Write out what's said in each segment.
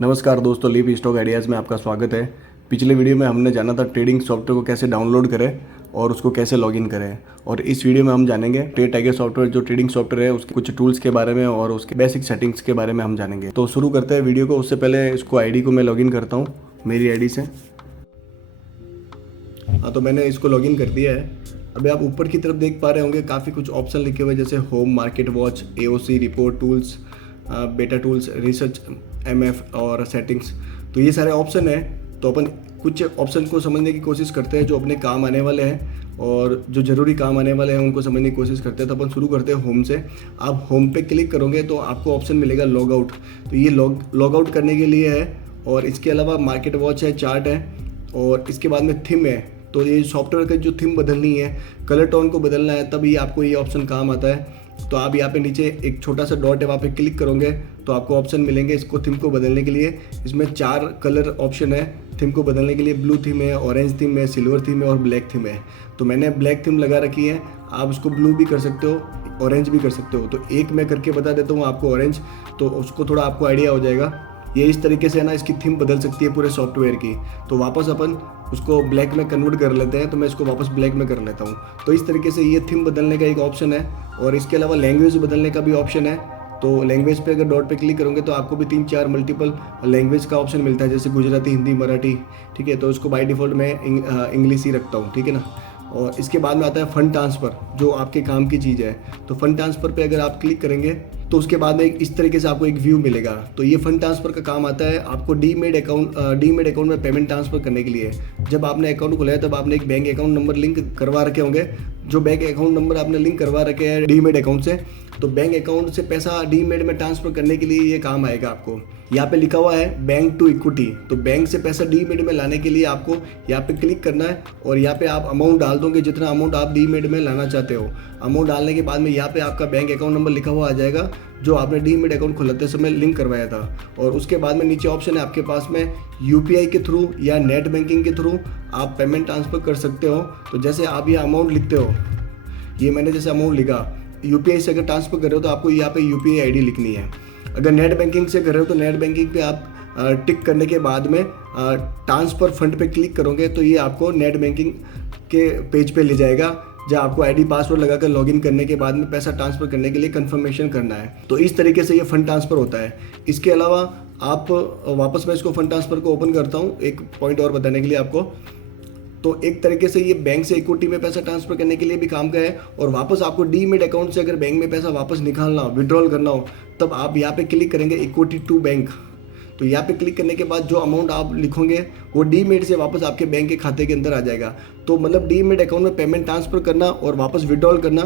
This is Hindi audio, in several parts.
नमस्कार दोस्तों, लीप स्टॉक आइडियाज़ में आपका स्वागत है। पिछले वीडियो में हमने जाना था ट्रेडिंग सॉफ्टवेयर को कैसे डाउनलोड करें और उसको कैसे लॉगिन करें, और इस वीडियो में हम जानेंगे ट्रेड टाइगर सॉफ्टवेयर जो ट्रेडिंग सॉफ्टवेयर है उसके कुछ टूल्स के बारे में और उसके बेसिक सेटिंग्स के बारे में हम जानेंगे। तो शुरू करते हैं वीडियो को। उससे पहले इसको आईडी को मैं लॉगिन करता हूँ मेरी आईडी से। हाँ, तो मैंने इसको लॉगिन कर दिया है। अभी आप ऊपर की तरफ देख पा रहे होंगे काफ़ी कुछ ऑप्शन लिखे हुए, जैसे home, market watch, AOC, report tools, बेटा टूल्स, रिसर्च, एमएफ और सेटिंग्स। तो ये सारे ऑप्शन हैं। तो अपन कुछ ऑप्शन को समझने की कोशिश करते हैं जो अपने काम आने वाले हैं और जो ज़रूरी काम आने वाले हैं उनको समझने की कोशिश करते हैं। तो अपन शुरू करते हैं होम से। आप होम पे क्लिक करोगे तो आपको ऑप्शन मिलेगा लॉग आउट। तो ये लॉग आउट करने के लिए है। और इसके अलावा मार्केट वॉच है, चार्ट है और इसके बाद में थीम है। तो ये सॉफ्टवेयर का जो थीम बदलनी है, कलर टोन को बदलना है, तब ये आपको ये ऑप्शन काम आता है। तो आप यहाँ पे नीचे एक छोटा सा डॉट है, वहाँ पे क्लिक करोगे तो आपको ऑप्शन मिलेंगे इसको थीम को बदलने के लिए। इसमें 4 कलर ऑप्शन है थीम को बदलने के लिए। ब्लू थीम है, ऑरेंज थीम है, सिल्वर थीम है और ब्लैक थीम है। तो मैंने ब्लैक थीम लगा रखी है। आप उसको ब्लू भी कर सकते हो, ऑरेंज भी कर सकते हो। तो एक मैं करके बता देता हूँ आपको ऑरेंज, तो उसको थोड़ा आपको आइडिया हो जाएगा। ये इस तरीके से है ना, इसकी थीम बदल सकती है पूरे सॉफ्टवेयर की। तो वापस अपन उसको ब्लैक में कन्वर्ट कर लेते हैं। तो मैं इसको वापस ब्लैक में कर लेता हूँ। तो इस तरीके से ये थीम बदलने का एक ऑप्शन है। और इसके अलावा लैंग्वेज बदलने का भी ऑप्शन है। तो लैंग्वेज पे अगर डॉट पे क्लिक करोगे तो आपको भी 3-4 मल्टीपल लैंग्वेज का ऑप्शन मिलता है, जैसे गुजराती, हिंदी, मराठी। ठीक है, तो उसको बाय डिफ़ॉल्ट मैं इंग्लिश ही रखता हूँ। ठीक है ना। और इसके बाद में आता है फंड ट्रांसफ़र, जो आपके काम की चीज़ है। तो फंड ट्रांसफ़र पे अगर आप क्लिक करेंगे तो उसके बाद में इस तरीके से आपको एक व्यू मिलेगा। तो ये फंड ट्रांसफ़र का काम आता है आपको डीमेड अकाउंट में पेमेंट ट्रांसफ़र करने के लिए। जब आपने अकाउंट खोला है तब आपने एक बैंक अकाउंट नंबर लिंक करवा रखे होंगे। जो बैंक अकाउंट नंबर आपने लिंक करवा रखे हैं डीमेड अकाउंट से, तो बैंक अकाउंट से पैसा डीमेड में ट्रांसफ़र करने के लिए ये काम आएगा आपको। यहाँ पे लिखा हुआ है बैंक टू इक्विटी। तो बैंक से पैसा डीमेड में लाने के लिए आपको यहाँ पे क्लिक करना है और यहाँ पे आप अमाउंट डाल दोगे जितना अमाउंट आप डीमेड में लाना चाहते हो। अमाउंट डालने के बाद में यहाँ पे आपका बैंक अकाउंट नंबर लिखा हुआ आ जाएगा जो आपने डीमेड अकाउंट खुलाते समय लिंक करवाया था। और उसके बाद में नीचे ऑप्शन है आपके पास में यूपीआई के थ्रू या नेट बैंकिंग के थ्रू आप पेमेंट ट्रांसफ़र कर सकते हो। तो जैसे आप ये अमाउंट लिखते हो, ये मैंने जैसे अमाउंट लिखा, यूपीआई से अगर ट्रांसफ़र कर रहे हो तो आपको यहाँ पे यूपीआई आईडी लिखनी है। अगर नेट बैंकिंग से कर रहे हो तो नेट बैंकिंग पे आप टिक करने के बाद में ट्रांसफ़र फंड पे क्लिक करोगे तो ये आपको नेट बैंकिंग के पेज पे ले जाएगा, जहाँ आपको आईडी पासवर्ड लगाकर लॉगिन करने के बाद में पैसा ट्रांसफ़र करने के लिए कंफर्मेशन करना है। तो इस तरीके से ये फंड ट्रांसफ़र होता है। इसके अलावा आप वापस मैं इसको फंड ट्रांसफ़र को ओपन करता हूँ एक पॉइंट और बताने के लिए आपको। तो एक तरीके से ये बैंक से इक्विटी में पैसा ट्रांसफ़र करने के लिए भी काम का है। और वापस आपको डीमेड अकाउंट से अगर बैंक में पैसा वापस निकालना हो, विड्रॉल करना हो, तब आप यहाँ पे क्लिक करेंगे इक्विटी टू बैंक। तो यहाँ पे क्लिक करने के बाद जो अमाउंट आप लिखोगे वो डीमेड से वापस आपके बैंक के खाते के अंदर आ जाएगा। तो मतलब डीमेड अकाउंट में पेमेंट ट्रांसफ़र करना और वापस विड्रॉल करना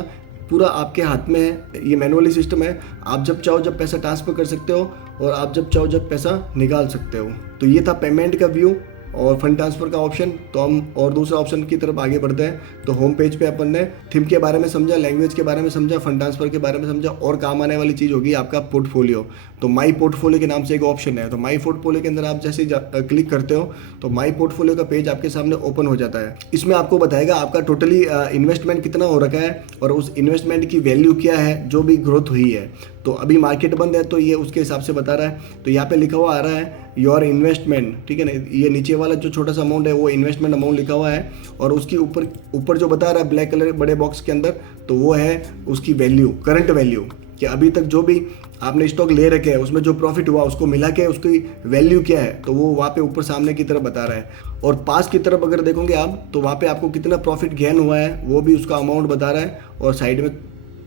पूरा आपके हाथ में है। ये मैनुअली सिस्टम है। आप जब चाहो जब पैसा ट्रांसफ़र कर सकते हो और आप जब चाहो जब पैसा निकाल सकते हो। तो ये था पेमेंट का व्यू और फंड ट्रांसफ़र का ऑप्शन। तो हम और दूसरा ऑप्शन की तरफ आगे बढ़ते हैं। तो होम पेज पे अपन ने थीम के बारे में समझा, लैंग्वेज के बारे में समझा, फंड ट्रांसफ़र के बारे में समझा, और काम आने वाली चीज़ होगी आपका पोर्टफोलियो। तो माई पोर्टफोलियो के नाम से एक ऑप्शन है। तो माई पोर्टफोलियो के अंदर आप जैसे क्लिक करते हो तो माई पोर्टफोलियो का पेज आपके सामने ओपन हो जाता है। इसमें आपको बताएगा आपका टोटली इन्वेस्टमेंट कितना हो रखा है और उस इन्वेस्टमेंट की वैल्यू क्या है, जो भी ग्रोथ हुई है। तो अभी मार्केट बंद है तो ये उसके हिसाब से बता रहा है। तो यहाँ पे लिखा हुआ आ रहा है योर इन्वेस्टमेंट। ठीक है ना, ये नीचे वाला जो छोटा सा अमाउंट है वो इन्वेस्टमेंट अमाउंट लिखा हुआ है। और उसकी ऊपर जो बता रहा है ब्लैक कलर बड़े बॉक्स के अंदर, तो वो है उसकी वैल्यू, करंट वैल्यू, कि अभी तक जो भी आपने स्टॉक ले रखे हैं उसमें जो प्रॉफिट हुआ उसको मिला के उसकी वैल्यू क्या है। तो वो वहाँ पे ऊपर सामने की तरफ बता रहा है। और पास की तरफ अगर देखोगे आप तो वहाँ पे आपको कितना प्रॉफिट गेन हुआ है वो भी उसका अमाउंट बता रहा है और साइड में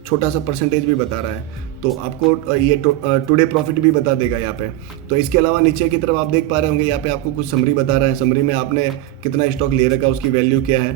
छोटा सा परसेंटेज भी बता रहा है। तो आपको ये टुडे प्रॉफिट भी बता देगा यहाँ पे। तो इसके अलावा नीचे की तरफ आप देख पा रहे होंगे यहाँ पे आपको कुछ समरी बता रहा है। समरी में आपने कितना स्टॉक ले रखा, उसकी वैल्यू क्या है,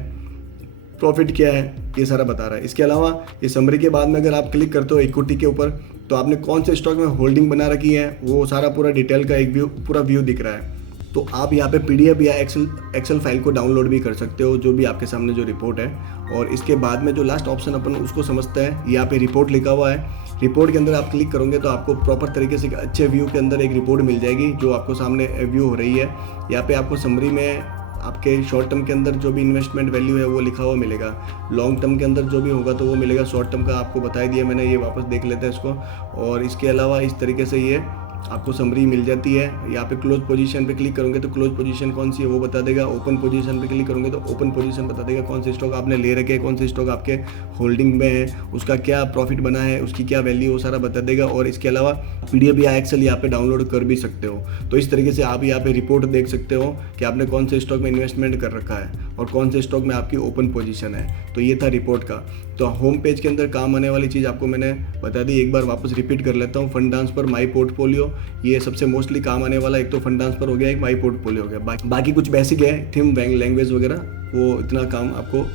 प्रॉफिट क्या है, ये सारा बता रहा है। इसके अलावा ये समरी के बाद में अगर आप क्लिक करते हो इक्विटी के ऊपर तो आपने कौन से स्टॉक में होल्डिंग बना रखी है वो सारा पूरा डिटेल का एक पूरा व्यू दिख रहा है। तो आप यहाँ पे पीडीएफ या एक्सेल फाइल को डाउनलोड भी कर सकते हो, जो भी आपके सामने जो रिपोर्ट है। और इसके बाद में जो लास्ट ऑप्शन अपन उसको समझते हैं, यहाँ पे रिपोर्ट लिखा हुआ है। रिपोर्ट के अंदर आप क्लिक करोगे तो आपको प्रॉपर तरीके से अच्छे व्यू के अंदर एक रिपोर्ट मिल जाएगी जो आपको सामने व्यू हो रही है। यहाँ पे आपको समरी में आपके शॉर्ट टर्म के अंदर जो भी इन्वेस्टमेंट वैल्यू है वो लिखा हुआ मिलेगा, लॉन्ग टर्म के अंदर जो भी होगा तो वो मिलेगा। शॉर्ट टर्म का आपको बता दिया मैंने, ये वापस देख लेते हैं इसको। और इसके अलावा इस तरीके से ये आपको समरी मिल जाती है। यहाँ पे क्लोज पोजीशन पे क्लिक करोगे तो क्लोज पोजीशन कौन सी है वो बता देगा। ओपन पोजीशन पे क्लिक करोगे तो ओपन पोजीशन बता देगा कौन से स्टॉक आपने ले रखे हैं, कौन से स्टॉक आपके होल्डिंग में है, उसका क्या प्रॉफिट बना है, उसकी क्या वैल्यू, वो सारा बता देगा। और इसके अलावा PDF या एक्सेल यहाँ पे डाउनलोड कर भी सकते हो। तो इस तरीके से आप यहाँ पे रिपोर्ट देख सकते हो कि आपने कौन से स्टॉक में इन्वेस्टमेंट कर रखा है और कौन से स्टॉक में आपकी ओपन पोजीशन है। तो ये था रिपोर्ट का। तो होम पेज के अंदर काम आने वाली चीज़ आपको मैंने बता दी, एक बार वापस रिपीट कर लेता हूँ। फंड ट्रांसफर, माई पोर्टफोलियो, ये सबसे मोस्टली काम आने वाला। एक तो फंड ट्रांसफर हो गया, एक माई पोर्टफोलियो हो गया। बाकी कुछ बेसिक है, थीम, लैंग्वेज वगैरह, वो इतना काम आपको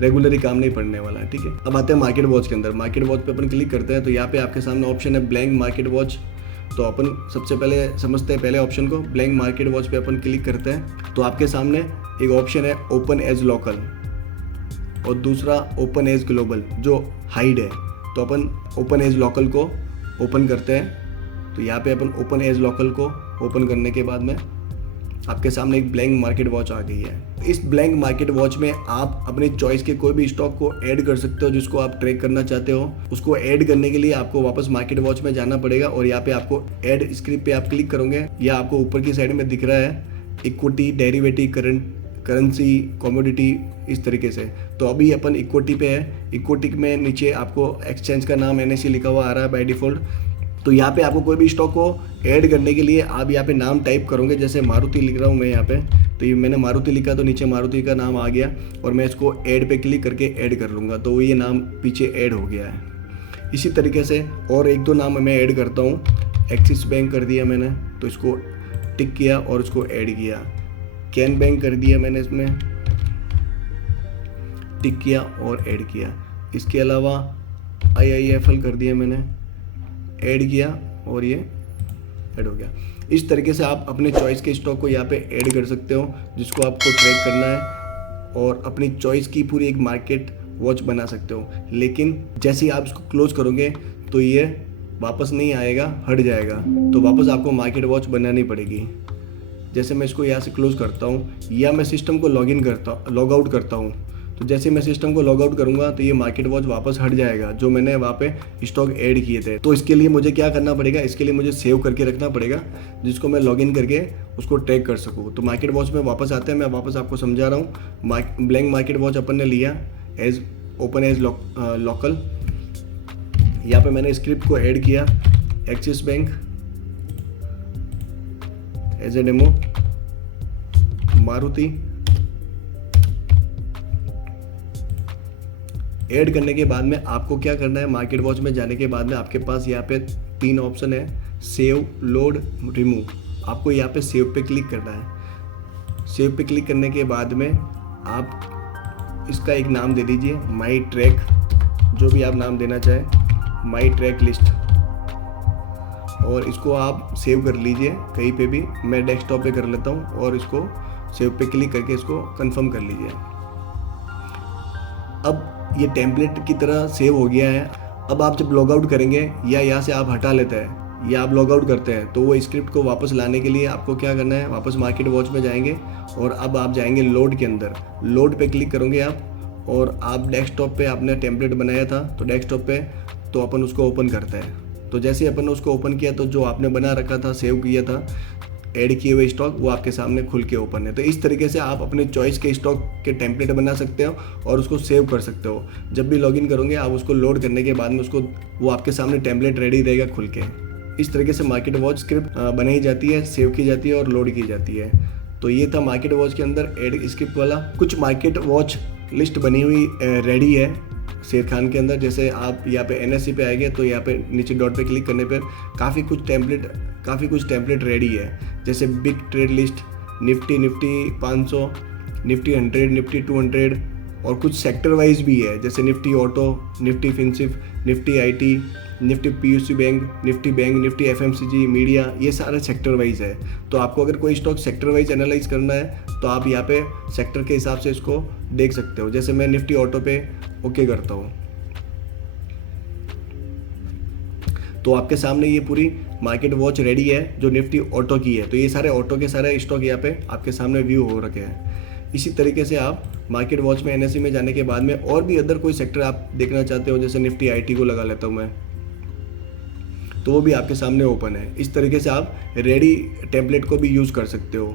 रेगुलरली काम नहीं पड़ने वाला है, ठीक है। अब आते हैं मार्केट वॉच के अंदर। मार्केट वॉच पे अपन क्लिक करते हैं तो यहाँ पे आपके सामने ऑप्शन है ब्लैंक मार्केट वॉच। तो अपन सबसे पहले समझते हैं पहले ऑप्शन को। ब्लैंक मार्केट वॉच पे अपन क्लिक करते हैं तो आपके सामने एक ऑप्शन है ओपन एज लोकल और दूसरा ओपन एज ग्लोबल जो हाइड है। तो अपन ओपन एज लोकल को ओपन करते हैं। तो यहाँ पे अपन ओपन एज लोकल को ओपन करने के बाद में आपके सामने एक ब्लैंक मार्केट वॉच आ गई है। इस ब्लैंक मार्केट वॉच में आप अपने चॉइस के कोई भी स्टॉक को ऐड कर सकते हो जिसको आप ट्रैक करना चाहते हो। उसको ऐड करने के लिए आपको वापस मार्केट वॉच में जाना पड़ेगा और यहाँ पे आपको ऐड स्क्रिप्ट पे आप क्लिक करोगे या आपको ऊपर की साइड में दिख रहा है इक्विटी, डेरिवेटिव, करेंसी, कमोडिटी, इस तरीके से। तो अभी अपन इक्विटी पे है। इक्विटी में नीचे आपको एक्सचेंज का नाम NSE लिखा हुआ आ रहा है बाय डिफॉल्ट। तो यहाँ पे आपको कोई भी स्टॉक को ऐड करने के लिए आप यहाँ पे नाम टाइप करोगे। जैसे मारुति लिख रहा हूँ मैं यहाँ पे, तो ये मैंने मारुति लिखा तो नीचे मारुति का नाम आ गया और मैं इसको ऐड पे क्लिक करके ऐड कर लूँगा तो ये नाम पीछे ऐड हो गया है। इसी तरीके से और एक दो नाम मैं ऐड करता हूँ। एक्सिस बैंक कर दिया मैंने तो इसको टिक किया और उसको ऐड किया। कैन बैंक कर दिया मैंने, इसमें टिक किया और ऐड किया। इसके अलावा IIFL कर दिया मैंने, ऐड किया और ये ऐड हो गया। इस तरीके से आप अपने चॉइस के स्टॉक को यहाँ पे ऐड कर सकते हो जिसको आपको ट्रैक करना है और अपनी चॉइस की पूरी एक मार्केट वॉच बना सकते हो। लेकिन जैसे ही आप इसको क्लोज करोगे तो ये वापस नहीं आएगा, हट जाएगा। तो वापस आपको मार्केट वॉच बनानी पड़ेगी। जैसे मैं इसको यहाँ से क्लोज करता हूँ या मैं सिस्टम को लॉग आउट करता हूँ। तो जैसे मैं सिस्टम को लॉग आउट करूँगा तो ये मार्केट वॉच वापस हट जाएगा जो मैंने वहाँ पे स्टॉक ऐड किए थे। तो इसके लिए मुझे क्या करना पड़ेगा, इसके लिए मुझे सेव करके रखना पड़ेगा जिसको मैं लॉगिन करके उसको ट्रैक कर सकूँ। तो मार्केट वॉच में वापस आते हैं, मैं वापस आपको समझा रहा हूँ। ब्लैंक मार्केट वॉच अपन ने लिया एज ओपन एज लोकल। यहाँ पे मैंने स्क्रिप्ट को ऐड किया, Axis bank as a demo, Maruti. Add करने के बाद में आपको क्या करना है, मार्केट वॉच में जाने के बाद में आपके पास यहाँ पे 3 ऑप्शन है, सेव, लोड, रिमूव। आपको यहाँ पे सेव पे क्लिक करना है। सेव पे क्लिक करने के बाद में आप इसका एक नाम दे दीजिए, माई ट्रैक, जो भी आप नाम देना चाहें, माई ट्रैक लिस्ट। और इसको आप सेव कर लीजिए कहीं पे भी। मैं डेस्कटॉप पे कर लेता हूँ और इसको सेव पे क्लिक करके इसको कंफर्म कर लीजिए। अब ये टेम्पलेट की तरह सेव हो गया है। अब आप जब लॉग आउट करेंगे या यहाँ से आप हटा लेते हैं या आप लॉग आउट करते हैं तो वो स्क्रिप्ट को वापस लाने के लिए आपको क्या करना है, वापस मार्केट वॉच में जाएंगे और अब आप जाएंगे लोड के अंदर। लोड पे क्लिक करोगे आप और आप डेस्कटॉप पे आपने टेम्पलेट बनाया था तो डेस्कटॉप पे तो अपन उसको ओपन करते हैं। तो जैसे अपन ने उसको ओपन किया तो जो आपने बना रखा था, सेव किया था, ऐड किए हुए स्टॉक, वो आपके सामने खुल के ओपन है। तो इस तरीके से आप अपने चॉइस के स्टॉक के टेम्पलेट बना सकते हो और उसको सेव कर सकते हो। जब भी लॉगिन करोगे आप उसको लोड करने के बाद में उसको वो आपके सामने टेम्पलेट रेडी रहेगा खुल के। इस तरीके से मार्केट वॉच स्क्रिप्ट बनाई जाती है, सेव की जाती है और लोड की जाती है। तो ये था मार्केट वॉच के अंदर ऐड स्क्रिप्ट वाला। कुछ मार्केट वॉच लिस्ट बनी हुई रेडी है शेर खान के अंदर। जैसे आप यहाँ पे NSE पे आएंगे तो यहाँ पे नीचे डॉट पे क्लिक करने पर काफ़ी कुछ टेम्पलेट रेडी है। जैसे big trade list, Nifty 500, Nifty 100, Nifty 200 और कुछ सेक्टर वाइज भी है। जैसे निफ्टी ऑटो, निफ्टी फिनसिप, Nifty IT, Nifty PSU bank, Nifty FMCG, media, ये सारे सेक्टर वाइज है। तो आपको अगर कोई स्टॉक सेक्टर वाइज एनालाइज करना है तो आप यहाँ पे सेक्टर के हिसाब से इसको देख सकते हो। जैसे मैं निफ्टी ऑटो पे ओके करता हूँ तो आपके सामने ये पूरी मार्केट वॉच रेडी है जो निफ्टी ऑटो की है। तो ये सारे ऑटो के सारे स्टॉक यहाँ पे आपके सामने व्यू हो रखे हैं। इसी तरीके से आप मार्केट वॉच में NSE में जाने के बाद में और भी अदर कोई सेक्टर आप देखना चाहते हो, जैसे निफ्टी IT को लगा लेता हूँ मैं। तो वो भी आपके सामने ओपन है। इस तरीके से आप रेडी टेम्पलेट को भी यूज़ कर सकते हो।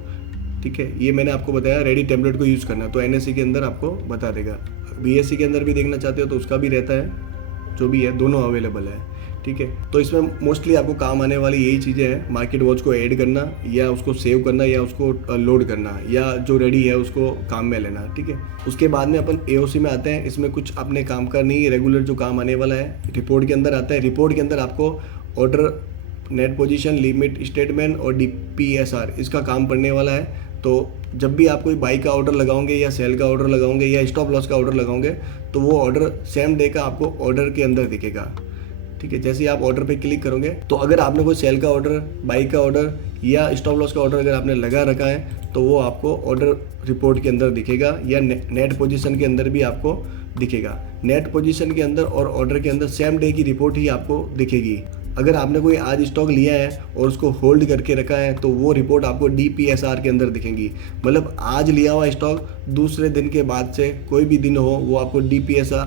ठीक है, ये मैंने आपको बताया रेडी टेम्पलेट को यूज़ करना, तो NSE के अंदर आपको बता देगा। BSE के अंदर भी देखना चाहते हो तो उसका भी रहता है, जो भी है दोनों अवेलेबल है। ठीक है, तो इसमें मोस्टली आपको काम आने वाली यही चीज़ें हैं, मार्केट वॉच को ऐड करना या उसको सेव करना या उसको लोड करना या जो रेडी है उसको काम में लेना। ठीक है, उसके बाद में अपन AOC में आते हैं। इसमें कुछ अपने काम का नहीं, रेगुलर जो काम आने वाला है रिपोर्ट के अंदर आता है। रिपोर्ट के अंदर आपको order, net position, limit statement और DPSR इसका काम पड़ने वाला है। तो जब भी आप कोई बाई का ऑर्डर लगाओगे या सेल का ऑर्डर लगाओगे या स्टॉप लॉस का ऑर्डर लगाओगे तो वो ऑर्डर सेम डे का आपको ऑर्डर के अंदर दिखेगा। ठीक है, जैसे ही आप ऑर्डर पे क्लिक करोगे तो अगर आपने कोई सेल का ऑर्डर, बाई का ऑर्डर या स्टॉप लॉस का ऑर्डर अगर आपने लगा रखा है तो वो आपको ऑर्डर रिपोर्ट के अंदर दिखेगा या नेट पोजीशन के अंदर भी आपको दिखेगा। नेट पोजीशन के अंदर और ऑर्डर के अंदर सेम डे की रिपोर्ट ही आपको दिखेगी। अगर आपने कोई आज स्टॉक लिया है और उसको होल्ड करके रखा है तो वो रिपोर्ट आपको DPSR के अंदर दिखेंगी। मतलब आज लिया हुआ स्टॉक दूसरे दिन के बाद से कोई भी दिन हो वो आपको DPSR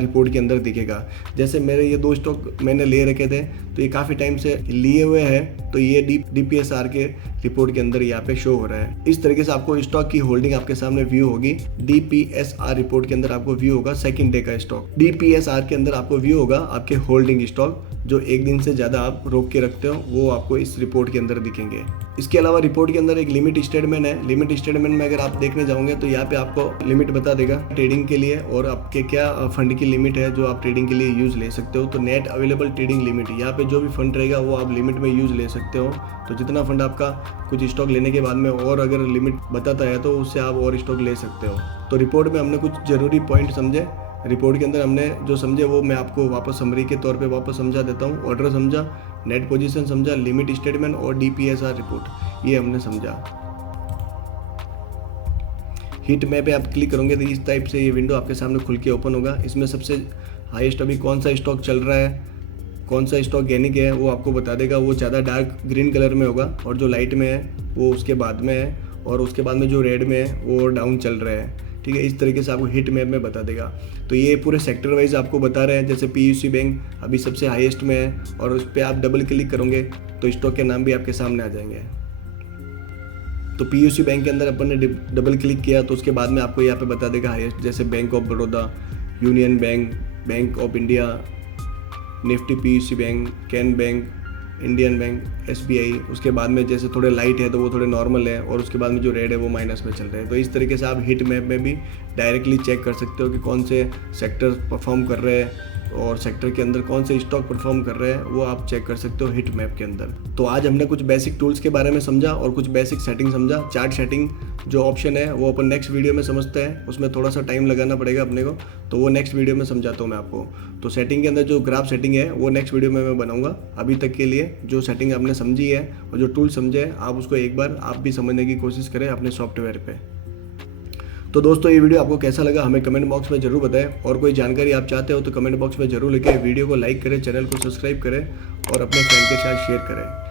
रिपोर्ट के अंदर दिखेगा। जैसे मेरे ये 2 स्टॉक मैंने ले रखे थे तो ये काफ़ी टाइम से लिए हुए हैं, तो ये DPSR के रिपोर्ट के अंदर यहाँ पे शो हो रहा है। इस तरीके से आपको स्टॉक की होल्डिंग आपके सामने व्यू होगी। DPSR रिपोर्ट के अंदर आपको व्यू होगा सेकंड डे का स्टॉक। DPSR के अंदर आपको व्यू होगा आपके होल्डिंग स्टॉक जो एक दिन से ज़्यादा आप रोक के रखते हो, वो आपको इस रिपोर्ट के अंदर दिखेंगे। इसके अलावा रिपोर्ट के अंदर एक लिमिट स्टेटमेंट है। लिमिट स्टेटमेंट में अगर आप देखने जाओगे तो यहाँ पे आपको लिमिट बता देगा ट्रेडिंग के लिए और आपके क्या फंड की लिमिट है जो आप ट्रेडिंग के लिए यूज़ ले सकते हो। तो नेट अवेलेबल ट्रेडिंग लिमिट, यहाँ पे जो भी फंड रहेगा वो आप लिमिट में यूज़ ले सकते हो। तो जितना फंड आपका कुछ स्टॉक लेने के बाद में और अगर लिमिट बताता है तो उससे आप और स्टॉक ले सकते हो। तो रिपोर्ट में हमने कुछ ज़रूरी पॉइंट समझे, रिपोर्ट के अंदर हमने जो समझे वो मैं आपको वापस समरी के तौर पे वापस समझा देता हूँ। ऑर्डर समझा, नेट पोजीशन समझा, लिमिट स्टेटमेंट और DPSR रिपोर्ट ये हमने समझा। हीट मैप पे आप क्लिक करोगे तो इस टाइप से ये विंडो आपके सामने खुल के ओपन होगा। इसमें सबसे हाईएस्ट अभी कौन सा स्टॉक चल रहा है, कौन सा स्टॉक गैनिक है वो आपको बता देगा। वो ज़्यादा डार्क ग्रीन कलर में होगा और जो लाइट में है वो उसके बाद में है और उसके बाद में जो रेड में है वो डाउन चल रहा है। ठीक है, इस तरीके से आपको हीट मैप में बता देगा। तो ये पूरे सेक्टर वाइज आपको बता रहे हैं। जैसे PUC बैंक अभी सबसे हाईएस्ट में है और उस पर आप डबल क्लिक करोगे तो स्टॉक के नाम भी आपके सामने आ जाएंगे। तो PUC बैंक के अंदर अपन ने डबल क्लिक किया तो उसके बाद में आपको यहाँ पे बता देगा हाईएस्ट, जैसे bank of Baroda, union bank, bank of India, Nifty PUC bank, can bank, Indian bank, SBI। उसके बाद में जैसे थोड़े लाइट है तो वो थोड़े नॉर्मल है और उसके बाद में जो रेड है वो माइनस में चल रहे हैं। तो इस तरीके से आप हीट मैप में भी डायरेक्टली चेक कर सकते हो कि कौन से सेक्टर परफॉर्म कर रहे हैं और सेक्टर के अंदर कौन से स्टॉक परफॉर्म कर रहे हैं वो आप चेक कर सकते हो हीट मैप के अंदर। तो आज हमने कुछ बेसिक टूल्स के बारे में समझा और कुछ बेसिक सेटिंग समझा। चार्ट सेटिंग जो ऑप्शन है वो अपन नेक्स्ट वीडियो में समझते हैं, उसमें थोड़ा सा टाइम लगाना पड़ेगा अपने को, तो वो नेक्स्ट वीडियो में समझाता हूँ मैं आपको। तो सेटिंग के अंदर जो ग्राफ सेटिंग है वो नेक्स्ट वीडियो में मैं बनाऊंगा। अभी तक के लिए जो सेटिंग आपने समझी है और जो टूल समझे हैं आप उसको एक बार आप भी समझने की कोशिश करें अपने सॉफ्टवेयर पे। तो दोस्तों ये वीडियो आपको कैसा लगा हमें कमेंट बॉक्स में जरूर बताएं और कोई जानकारी आप चाहते हो तो कमेंट बॉक्स में जरूर लिखें। वीडियो को लाइक करें, चैनल को सब्सक्राइब करें और अपने फ्रेंड के साथ शेयर करें।